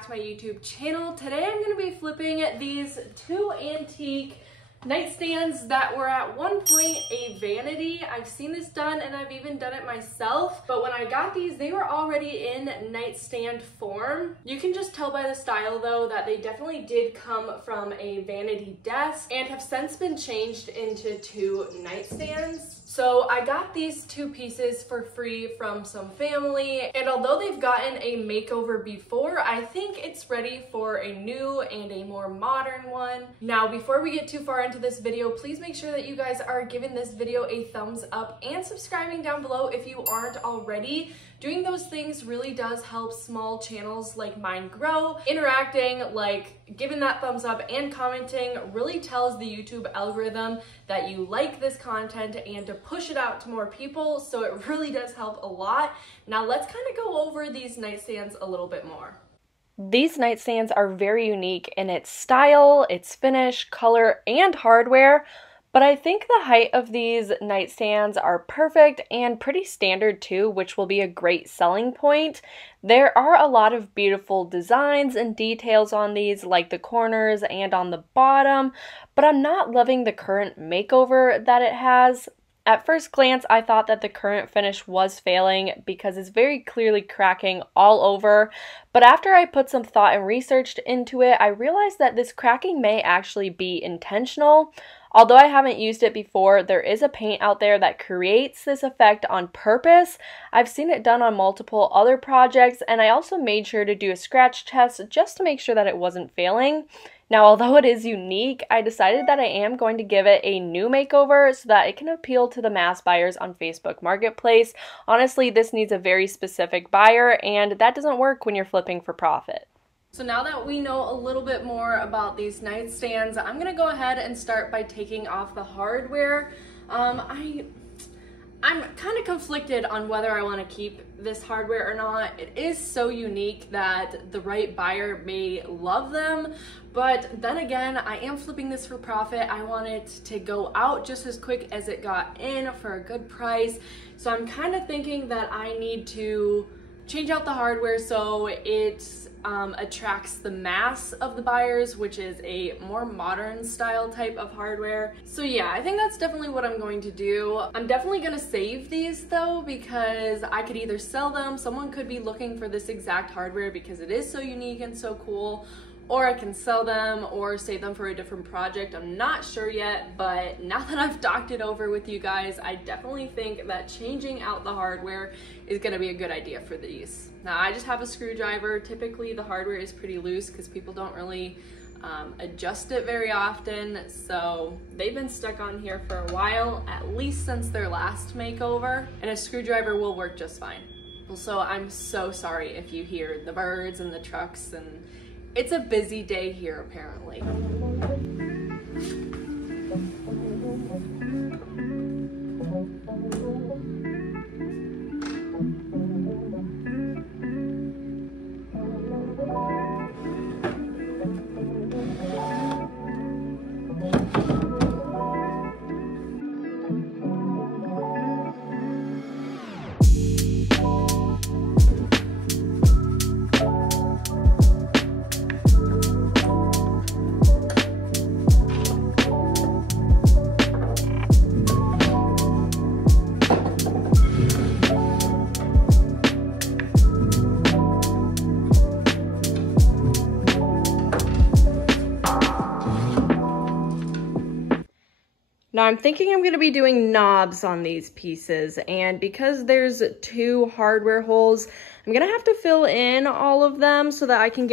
back to my YouTube channel. Today I'm going to be flipping these two antique nightstands that were at one point a vanity. I've seen this done and I've even done it myself, but when I got these, they were already in nightstand form. You can just tell by the style though that they definitely did come from a vanity desk and have since been changed into two nightstands. So I got these two pieces for free from some family, and although they've gotten a makeover before, I think it's ready for a new and a more modern one. Now, before we get too far into this video, please make sure that you guys are giving this video a thumbs up and subscribing down below if you aren't already. Doing those things really does help small channels like mine grow. Interacting, like giving that thumbs up and commenting, really tells the YouTube algorithm that you like this content and to push it out to more people, so it really does help a lot. Now let's kind of go over these nightstands a little bit more. These nightstands are very unique in its style, its finish, color, and hardware. But I think the height of these nightstands are perfect and pretty standard too, which will be a great selling point. There are a lot of beautiful designs and details on these, like the corners and on the bottom, but I'm not loving the current makeover that it has. At first glance, I thought that the current finish was failing because it's very clearly cracking all over, but after I put some thought and researched into it, I realized that this cracking may actually be intentional. Although I haven't used it before, there is a paint out there that creates this effect on purpose. I've seen it done on multiple other projects, and I also made sure to do a scratch test just to make sure that it wasn't failing. Now, although it is unique, I decided that I am going to give it a new makeover so that it can appeal to the mass buyers on Facebook Marketplace. Honestly, this needs a very specific buyer, and that doesn't work when you're flipping for profit. So now that we know a little bit more about these nightstands, I'm gonna go ahead and start by taking off the hardware. I'm kind of conflicted on whether I want to keep this hardware or not. It is so unique that the right buyer may love them, but then again, I am flipping this for profit. I want it to go out just as quick as it got in for a good price. So I'm kind of thinking that I need to change out the hardware so it attracts the mass of the buyers, which is a more modern style type of hardware. So yeah, I think that's definitely what I'm going to do. I'm definitely gonna save these though, because I could either sell them, someone could be looking for this exact hardware because it is so unique and so cool, or I can sell them or save them for a different project. I'm not sure yet, but now that I've talked it over with you guys, I definitely think that changing out the hardware is gonna be a good idea for these. Now, I just have a screwdriver. Typically, the hardware is pretty loose because people don't really adjust it very often, so they've been stuck on here for a while, at least since their last makeover, and a screwdriver will work just fine. So I'm so sorry if you hear the birds and the trucks, and it's a busy day here apparently. Now I'm thinking I'm going to be doing knobs on these pieces, and because there's two hardware holes, I'm going to have to fill in all of them so that I can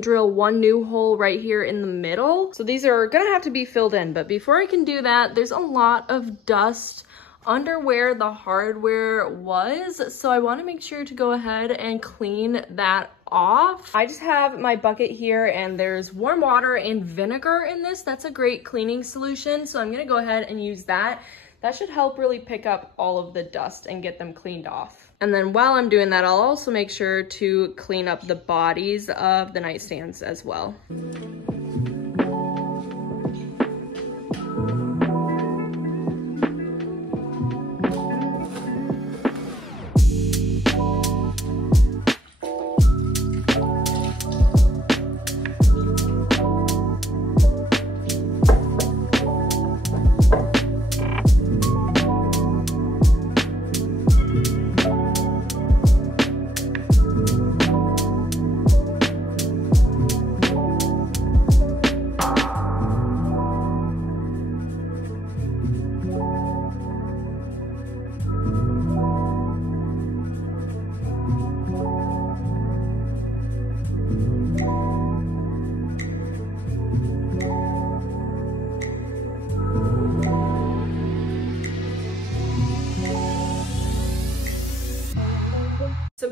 drill one new hole right here in the middle. So these are going to have to be filled in, but before I can do that, there's a lot of dust under where the hardware was, so I want to make sure to go ahead and clean that off. I just have my bucket here, and there's warm water and vinegar in this. That's a great cleaning solution, so I'm gonna go ahead and use that. That should help really pick up all of the dust and get them cleaned off. And then while I'm doing that, I'll also make sure to clean up the bodies of the nightstands as well.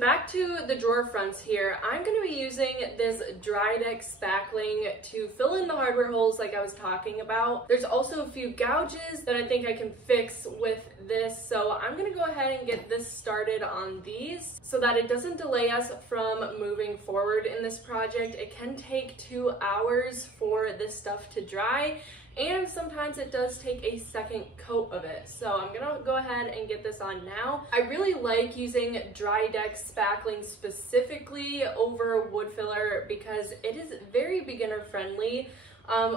back to the drawer fronts here. I'm going to be using this dry deck spackling to fill in the hardware holes like I was talking about. There's also a few gouges that I think I can fix with this, so I'm going to go ahead and get this started on these so that it doesn't delay us from moving forward in this project. It can take 2 hours for this stuff to dry, and sometimes it does take a second coat of it. So I'm gonna go ahead and get this on now. I really like using dry deck spackling specifically over wood filler because it is very beginner friendly.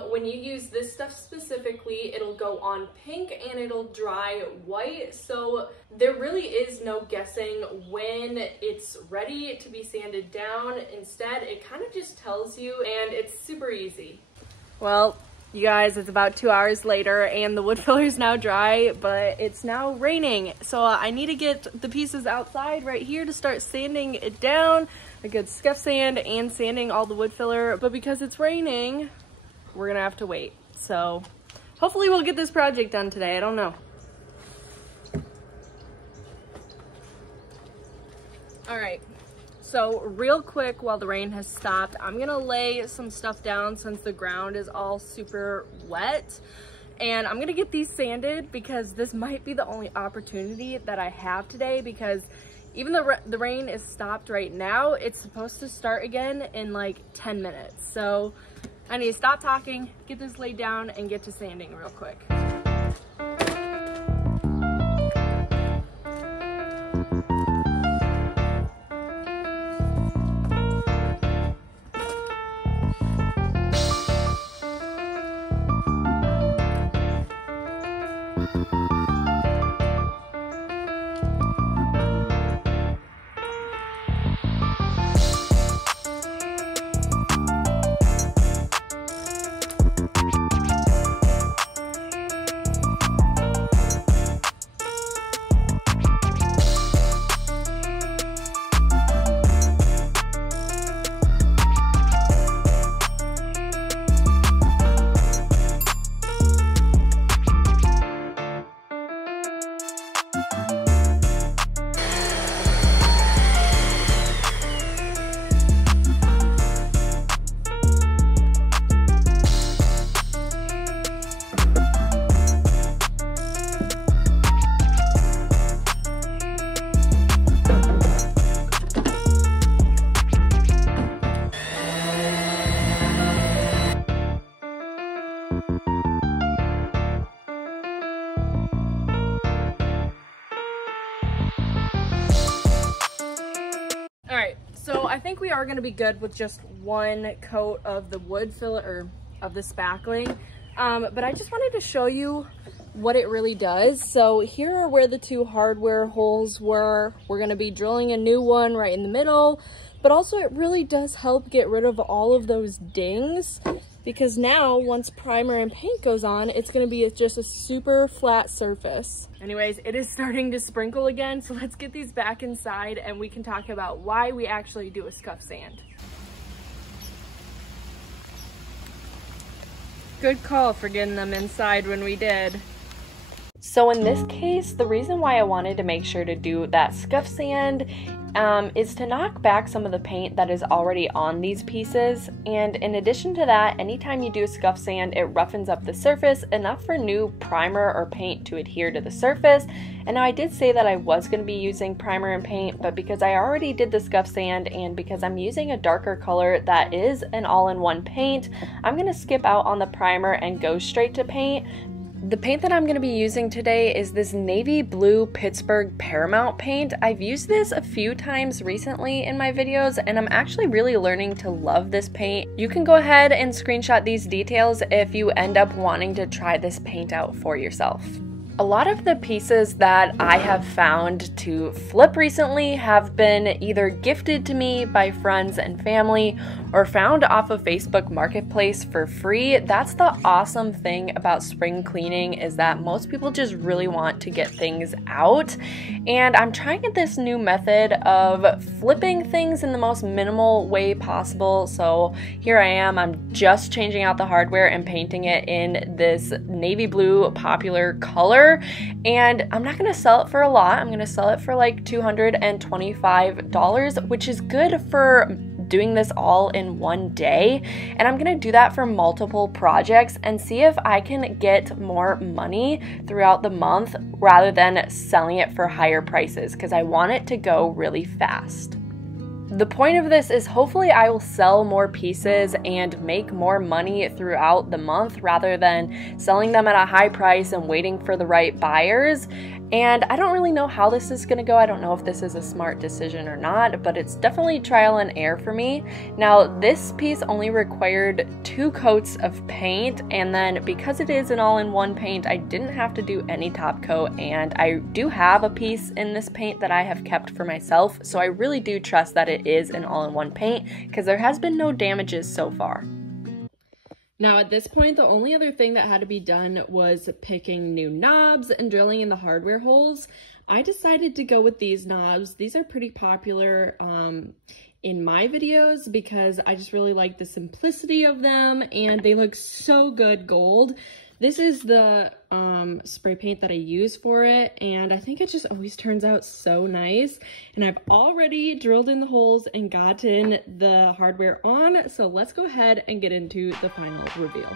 When you use this stuff specifically, it'll go on pink and it'll dry white, so there really is no guessing when it's ready to be sanded down. Instead, it kind of just tells you, and it's super easy. Well, you guys, it's about 2 hours later and the wood filler is now dry, but it's now raining. So I need to get the pieces outside right here to start sanding it down, a good scuff sand and sanding all the wood filler. But because it's raining, we're gonna have to wait. So hopefully we'll get this project done today. I don't know. All right. So real quick, while the rain has stopped, I'm gonna lay some stuff down since the ground is all super wet. And I'm gonna get these sanded because this might be the only opportunity that I have today, because even though the rain is stopped right now, it's supposed to start again in like 10 minutes. So I need to stop talking, get this laid down, and get to sanding real quick. So I think we are going to be good with just one coat of the wood filler, or of the spackling. But I just wanted to show you what it really does. So here are where the 2 hardware holes were. We're going to be drilling a new one right in the middle. But also it really does help get rid of all of those dings, because now once primer and paint goes on, it's going to be just a super flat surface. Anyways, it is starting to sprinkle again, so let's get these back inside and we can talk about why we actually do a scuff sand. Good call for getting them inside when we did. So in this case, the reason why I wanted to make sure to do that scuff sand is to knock back some of the paint that is already on these pieces. And in addition to that, anytime you do a scuff sand, it roughens up the surface enough for new primer or paint to adhere to the surface. And now I did say that I was going to be using primer and paint, but because I already did the scuff sand and because I'm using a darker color that is an all-in-one paint, I'm going to skip out on the primer and go straight to paint. The paint that I'm going to be using today is this navy blue Pittsburgh Paramount paint. I've used this a few times recently in my videos and I'm actually really learning to love this paint. You can go ahead and screenshot these details if you end up wanting to try this paint out for yourself. A lot of the pieces that I have found to flip recently have been either gifted to me by friends and family, or found off of Facebook Marketplace for free. That's the awesome thing about spring cleaning, is that most people just really want to get things out. And I'm trying this new method of flipping things in the most minimal way possible. So here I am, I'm just changing out the hardware and painting it in this navy blue popular color. And I'm not gonna sell it for a lot. I'm gonna sell it for like $225, which is good for doing this all in one day. And I'm gonna do that for multiple projects and see if I can get more money throughout the month rather than selling it for higher prices, because I want it to go really fast. The point of this is hopefully I will sell more pieces and make more money throughout the month rather than selling them at a high price and waiting for the right buyers. And I don't really know how this is going to go. I don't know if this is a smart decision or not, but it's definitely trial and error for me. Now, this piece only required 2 coats of paint, and then because it is an all-in-one paint, I didn't have to do any top coat, and I do have a piece in this paint that I have kept for myself, so I really do trust that it is an all-in-one paint because there has been no damages so far. Now at this point, the only other thing that had to be done was picking new knobs and drilling in the hardware holes. I decided to go with these knobs. These are pretty popular in my videos because I just really like the simplicity of them and they look so good gold. This is the spray paint that I use for it, and I think it just always turns out so nice. And I've already drilled in the holes and gotten the hardware on, so let's go ahead and get into the final reveal.